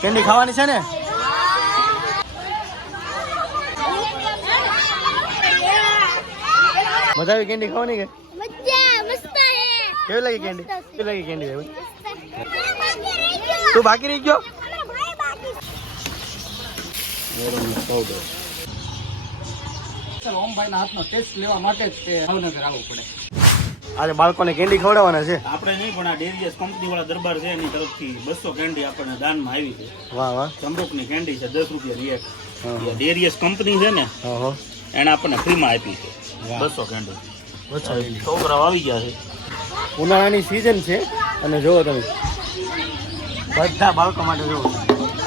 Candy ખાવાની છે ને? મજા આવી કેન્ડી ખાવાની કે? કેવી લાગી કેન્ડી? કેવી લાગી કેન્ડી? તું બાકી રહી ગયો? ઓમભાઈ ના હાથનો ટેસ્ટ લેવા માટે જ તે ભાવનગર આવવું પડે. આજે બાળકોને કેન્ડી ખવડાવવાના છે. આપણે નહીં પણ આ ડેરિયસ કંપની વાળા દરબાર છે એની તરફથી 200 કેન્ડી આપણને દાનમાં આવી છે. વાહ વાહ. ચંબુકની કેન્ડી છે 10 રૂપિયાની એક. ડેરિયસ કંપની છે ને એને આપણને ફ્રીમાં આપી છે 200 કેન્ડી. છોકરાઓ આવી ગયા છે. ઉનાળાની સિઝન છે અને જુઓ તમે બધા બાળકો માટે જુઓ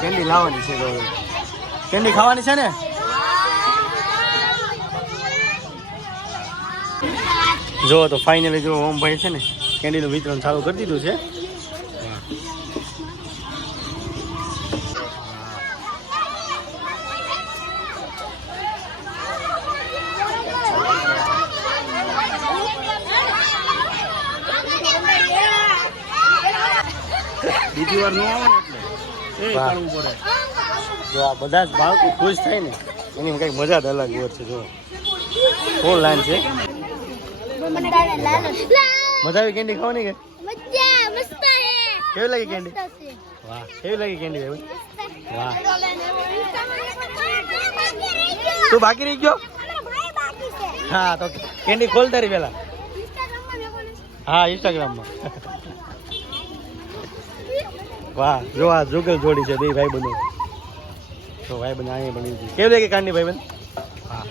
કેન્ડી લાવવાની છે. કેન્ડી ખાવાની છે ને? જો તો ફાઇનલી જો ઓમભાઈ છે ને કેન્ડીનું વિતરણ ચાલુ કરી દીધું છે. બીજી વાર ન આવે ને એટલે એ કરવું પડે. જો આ બધા જ બાળકો ખુશ થાય ને એની કંઈક મજા જ અલગ હોય છે. જો ફૂલ લાઈન છે. મજા આવી કેન્ડી ખાવાની કે? કેવી લાગી કેન્ડી? વાહ. કેવી લાગી કેન્ડી? વાહ. તું બાકી રહી ગયો? હા તો કેન્ડી ખોલતા રહી પેલા. હા ઇન્સ્ટાગ્રામમાં. વાહ જો આ જુગલ જોડી છે બે ભાઈ બંધો. તો ભાઈ બંધ અહીંયા બની છે. કેવી લાગી કાંડી ભાઈ બંધ? હા.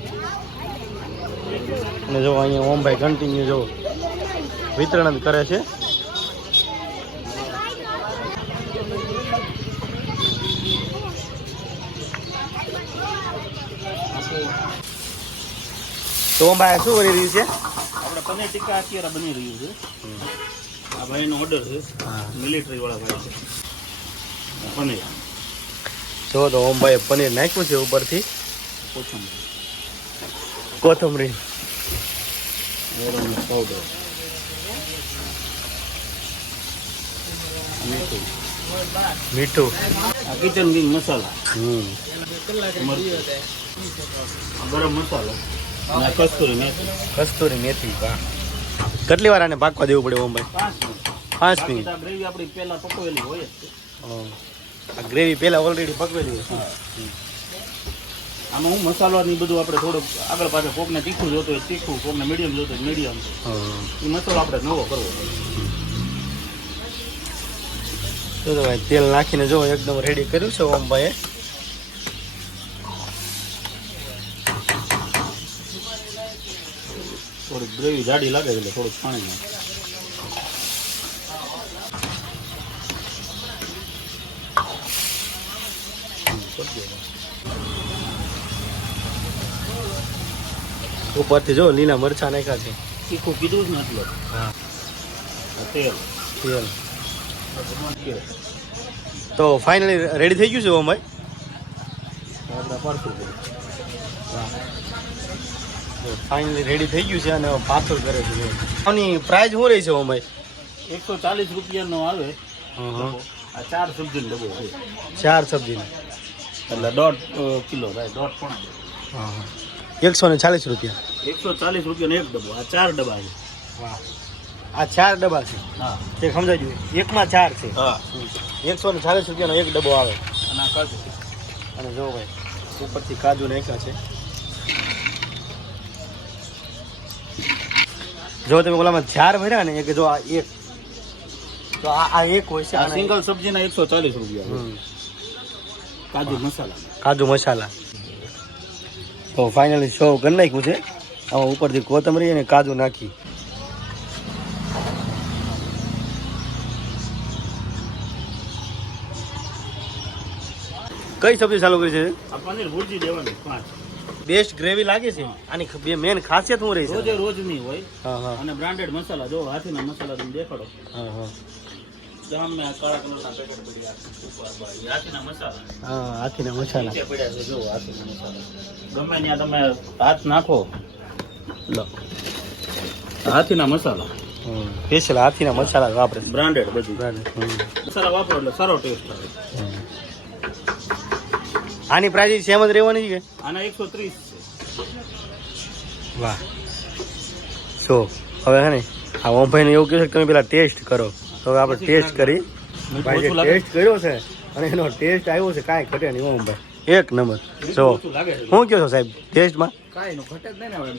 અને જો અહીંયા ઓમભાઈ કન્ટિન્યુ જો વિતરણ જ કરે છે. તો ઓમભાઈ શું કરી રહ્યું છે? આપણે પનીર ટીકા અત્યારે બની રહ્યું છે. આ ભાઈનો ઓર્ડર છે. મિલિટરી વાળા ભાઈ છે. પનીર જો તો ઓમભાઈ પનીર નાખ્યું છે ઉપરથી. કોથમરી પાવડર મીઠું આ કિચન કિંગ મસાલા ગરમ મસાલો અને કસ્તુરી મેથી. કસ્તુરી મેથી. વાહ. કેટલી વાર આને પાકવા દેવું પડે ઓમભાઈ? 5 મિનિટ. ગ્રેવી આપણી પહેલા પકવેલી હોય જ. આ ગ્રેવી પહેલા ઓલરેડી પકવેલી હોય. આમાં હું મસાલો ને બધું આપણે થોડુંક આગળ પાછળ કોકને તીખું જોતો હોય તીખું, કોકને મીડિયમ જોતો હોય મીડિયમ. એ મસાલો આપણે નવો કરવો પડે. તો ભાઈ તેલ નાખીને જો એકદમ રેડી કર્યું છે ઓમભાઈએ. થોડીક ગ્રેવી જાડી લાગે એટલે થોડુંક પાણી નાખે. ઉપરથી જો લીલા મરચા નાખ્યા છે. તીખું કીધું જ ને એટલે. હા. તેલ તો ફાઇનલી રેડી થઈ ગયું છે ઓમભાઈ. આપણે પારસું ફાઇનલી રેડી થઈ ગયું છે અને પાછળ કરે છે. આની પ્રાઇસ શું રહી છે ઓમભાઈ? 140 રૂપિયાનો આવે. આ 4 સબ્જીનો ડબ્બો છે. 4 સબ્જીનો એટલે 1.5 કિલો થાય. 1.5 હા. 140 રૂપિયા. 140 રૂપિયાનો એક ડબ્બો. આ 4 ડબ્બા છે. વાહ. આ 4 ડબ્બા છે. હા તે સમજાઈ ગયું. એકમાં 4 છે. હા 140 રૂપિયાનો એક ડબ્બો આવે. અને આ કાજુ. અને જો ભાઈ ઉપરથી કાજુ નાખ્યા છે. જો તમે ઓલામાં 4 ભર્યા ને કે જો આ એક તો આ એક હોય છે. આ સિંગલ સબ્જીના 140 રૂપિયા. કાજુ મસાલા. કાજુ મસાલા. તો ફાઇનલી શો કરી નાખ્યું છે. આમાં ઉપરથી કોથમરી અને કાજુ નાખી. કઈ સબ્જી ચાલુ કરી છે? આ પનીર ભુરજી દેવાની 5. બેસ્ટ ગ્રેવી લાગે છે. આની બે મેન ખાસિયત શું રહી છે? રોજે રોજની હોય. હા હા અને બ્રાન્ડેડ મસાલા જો હાથીના મસાલા તમે દેખાડો. હા હા ગામને આ કાળા કલરના પેકેટ પડ્યા ઉપર હાથીના મસાલા. હા હાથીના મસાલા નીચે પડ્યા છે જો હાથીના મસાલા. ગમે ત્યાં તમે હાથ નાખો લો હાથીના મસાલા. સ્પેશિયલ હાથીના મસાલા વાપરે છે. બ્રાન્ડેડ બધું. બ્રાન્ડ. મસાલા વાપરો એટલે સારો ટેસ્ટ આવે. આની પ્રાઇસ સેમ જ રહેવાની છે આના 130 છે. વાહ સો હવે હે ને આ ઓમભાઈને એવું કહ્યું છે કે તમે પેલા ટેસ્ટ કરો તો હવે આપણે ટેસ્ટ કરી ભાઈ જે ટેસ્ટ કર્યો છે અને એનો ટેસ્ટ આવ્યો છે કાંઈ ઘટે નહીં ઓમભાઈ એક નંબર જો ઓછું લાગે છે. શું કહો છો સાહેબ ટેસ્ટમાં કાંઈ નું ઘટે જ નહીં ને હવે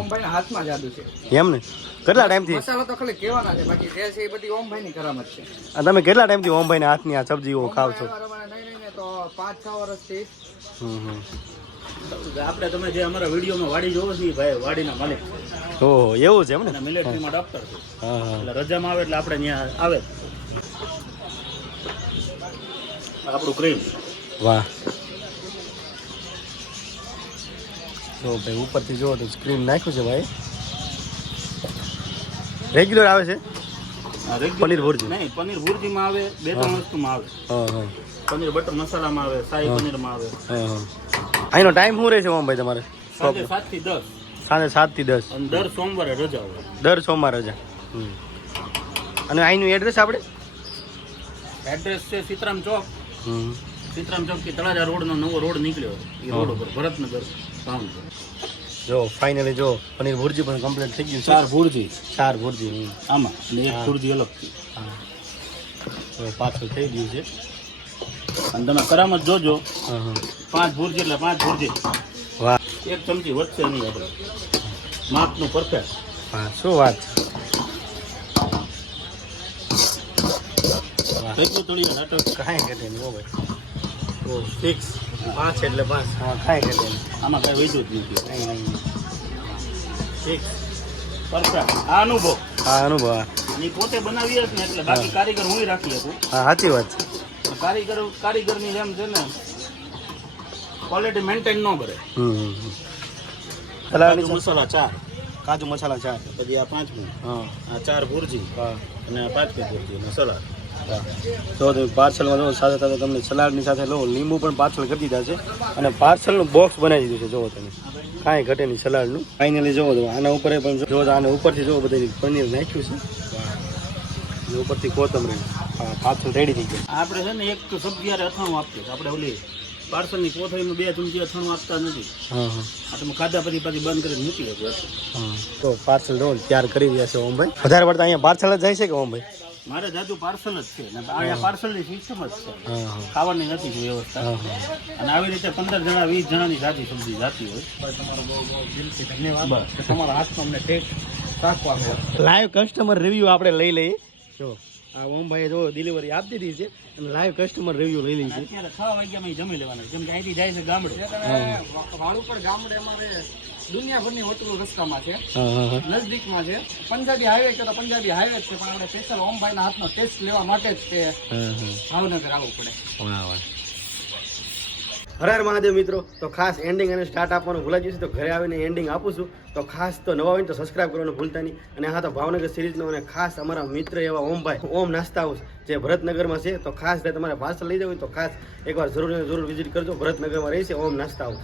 ઓમભાઈના હાથમાં જાદુ છે. એમ ને કેટલા ટાઈમથી મસાલો તો ખાલી કહેવાના છે, બાકી જે છે એ બધી ઓમભાઈની કરામત છે. તમે કેટલા ટાઈમથી ઓમભાઈના હાથની આ સબ્જીઓ ખાવ છો નહીં ને તો 5-6 વર્ષથી. આપણે તમે જે અમારા વિડીયોમાં વાડી જોવો છો, ઈ ભાઈ વાડીના માલિક છે. ઓહો એવું છે એમ ને અને મિલિટરીમાં ડોક્ટર છે. હા હા એટલે રજામાં આવે એટલે આપણે ત્યાં આવે. આપણું ક્રીમ વાહ તો ભાઈ ઉપરથી જોવો તો સ્ક્રીન નાખ્યું છે ભાઈ રેગ્યુલર આવે છે પનીર ભુરજી નહીં, પનીર ભુરજીમાં આવે, 2-3 વસ્તુમાં આવે. હા હા પનીર બટર મસાલામાં આવે, શાહી પનીરમાં આવે. હા હા અહીંનો ટાઈમ શું રહે છે ઓમભાઈ તમારે સાંજે 7 થી 10 સાંજે 7 થી 10 અને દર સોમવારે રજા હોય. દર સોમવાર રજા અને અહીંનું એડ્રેસ આપણે એડ્રેસ છે સીતરામ ચોક. સીતરામ ચોક થી તળાજા રોડનો નવો રોડ નીકળ્યો, એ રોડ ઉપર ભરતનગર ભાવનગર. જો ફાઇનલી જો પનીર ભુરજી પણ કમ્પ્લીટ થઈ ગયું 4 ભુરજી 4 ભુરજી આમાં અને 1 ભુરજી અલગથી. હા તો પાછું થઈ ગયું છે અને તમે કરામત જોજો, હા હા 5 ભુરજી એટલે 5 ભુરજી. વાહ 1 ચમચી વધશે નહીં આપણે, માપનું પરફેક્ટ. હા શું વાત છે થઈ ગયું તળિયા નાટક. કાંઈ ઘટે નહીં હો ભાઈ તો ફિક્સ 5 એટલે 5 હા કાંઈ ઘટે નહીં આમાં કઈ વૈધું જ નથી. નહીં નહીં ફિક્સ પરફેક્ટ. આ અનુભવ હા અનુભવ ની પોતે બનાવી હશે ને એટલે બાકી કારીગર હું રાખી શકું. હા સાચી વાત છે કારીગરની જેમ છે ને ક્વોલિટી મેન્ટેન ન કરે. કાજુ મસાલા 4, કાજુ મસાલા 4 પછી આ 5 હા આ 4 ભુરજી હા અને આ 5 ભુરજી અને સલાડ. તો તમે પાર્સલમાં જો સાથે સાથે તમને સલાડની સાથે લો લીંબુ પણ પાર્સલ કરી દીધા છે અને પાર્સલનું બોક્સ બનાવી દીધું છે જોવો તમે કાંઈ ઘટે નહીં સલાડનું ફાઇનલી જોવો તમે આના ઉપર પણ જો આને ઉપરથી જોવો બધી પનીર નાખ્યું છે અને ઉપરથી કોથમરી પાર્સલ રેડી થઈ ગયું આપણે છે ને એક સબ્જી યારે અથાણું આપીએ છીએ. આપણે ઓલી પાર્સલની કોથળીમાં 2 ચમચી અથાણું આપતા નથી. હા હા આ તમે ખાધા પછી બંધ કરીને મૂકી શકો. હા તો પાર્સલ જો તૈયાર કરી રહ્યા છે ઓમભાઈ વધારે પડતા અહીંયા પાર્સલ જ જાય છે કે ઓમભાઈ મારે જાજુ પાર્સલ જ છે ને અહીંયા પાર્સલની સિસ્ટમ જ છે, હા હા ખાવાની નથી કોઈ વ્યવસ્થા. હા હા અને આવી રીતે 15 જણા 20 જણાની જાતી સબ્જી જાતી હોય. તમારો બહુ દિલથી ધન્યવાદ કે તમારા હાથમાં અમને ટેસ્ટ રાખવા છે. લાઈવ કસ્ટમર રિવ્યુ આપણે લઈ લઈએ જો આ ઓમભાઈએ જો ડિલિવરી આપી દીધી છે અને લાઈવ કસ્ટમર રિવ્યુ લઈ લઈએ છે અત્યારે 6 વાગ્યામાં જમી લેવાના, કેમ કે અહીંથી જાય છે ગામડે. વાળુપર ગામડે અમારે દુનિયાભરની હોટલો રસ્તામાં છે, હા હા હા નજદીકમાં છે. પંજાબી હાઈવે કે તો પંજાબી હાઈવે છે, પણ આપણે સ્પેશિયલ ઓમભાઈના હાથનો ટેસ્ટ લેવા માટે જ તે હા હા ભાવનગર આવવું પડે. વાહ વાહ હર હર મહાદેવ મિત્રો, તો ખાસ એન્ડિંગ અને સ્ટાર્ટ આપવાનું ભૂલાઈ જશે તો ઘરે આવીને એન્ડિંગ આપું છું. તો ખાસ તો નવા હોય તો સબસ્ક્રાઇબ કરવાનું ભૂલતા નહીં. અને હા તો ભાવનગર સિરીઝનો અને ખાસ અમારા મિત્ર એવા ઓમભાઈ ઓમ નાસ્તા હાઉસ જે ભરતનગરમાં છે, તો ખાસ તમારે પાર્સલ લઈ જવું હોય તો ખાસ એકવાર જરૂર વિઝિટ કરજો. ભરતનગરમાં રહે છે ઓમ નાસ્તા હાઉસ.